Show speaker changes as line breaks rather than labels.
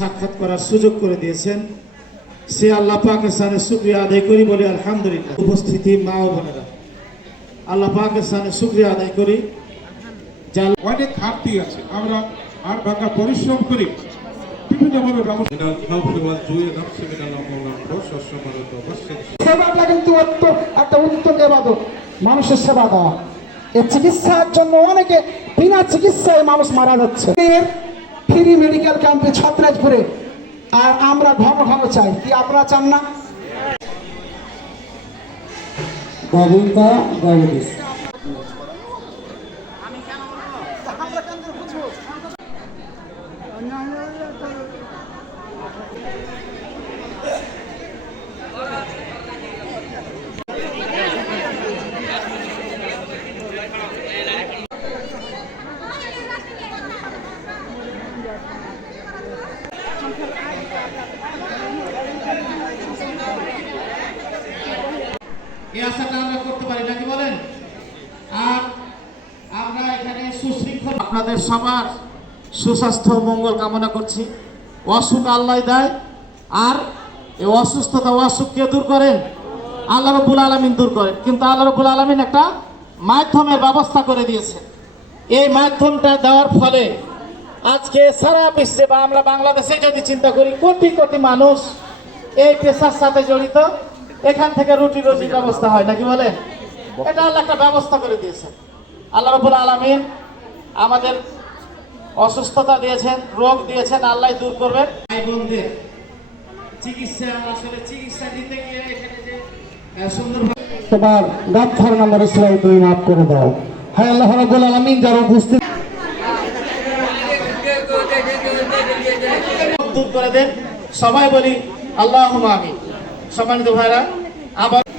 সাক্ষাৎ করার সুযোগ করে দিয়েছেন। সে আল্লাহ পাকিস্তানের শুক্রিয়া আদায় করি বলে আলহামদুলিল্লাহ। উপস্থিতি মা ও বোনেরা। আল্লাহ পাকিস্তানের শুক্রিয়া আদায় করি।
অনেক ঘাটতি আছে। আমরা আর ভাঙা পরিশ্রম করি।
কিন্তু একটা মানুষের সেবা দেওয়া। চিকিৎসার জন্য অনেকে বিনা চিকিৎসায় মানুষ মারা যাচ্ছে। ফ্রি মেডিকেল ক্যাম্পে ছত্রাজপুরে আর আমরা ঘন ঘন চাই। কি আপনারা চান না?
বাবুকা
এই আশাটা আমরা করতে পারি, নাকি বলেন? আর আমরা এখানে সুশৃঙ্খল আপনাদের সবার সুস্বাস্থ্য মঙ্গল কামনা করছি। অসুখ আল্লাহ দেয়, আর এই অসুস্থতা অসুখকে দূর করেন? আল্লাহ রবুল আলমিন দূর করেন। কিন্তু আল্লাহ রবুল আলমিন একটা মাধ্যমের ব্যবস্থা করে দিয়েছে এই মাধ্যমটা দেওয়ার ফলে আজকে সারা বিশ্বে বা আমরা বাংলাদেশে যদি চিন্তা করি, কোটি কোটি মানুষ এই পেশার সাথে জড়িত। এখান থেকে রুটি রুজির ব্যবস্থা হয় নাকি বলে? এটা আল্লাহ একটা ব্যবস্থা করে দিয়েছে। আল্লাহ রবুল আলমিন আমাদের অসুস্থতা দিয়েছেন রোগ দিয়েছেন আল্লাহ দূর করবেন। বোনদের চিকিৎসা আসলে চিকিৎসা দিতে গিয়ে এখানে যে সুন্দরভাবে
তোমার গামছার নাম্বার ইসলাম তুমি মাফ করে দাও। হায় আল্লাহ রাব্বুল আলামিন যারা উপস্থিত
দূর করে দেন। সবাই বলি আল্লাহ আমি সম্মানিত ভাইরা আবার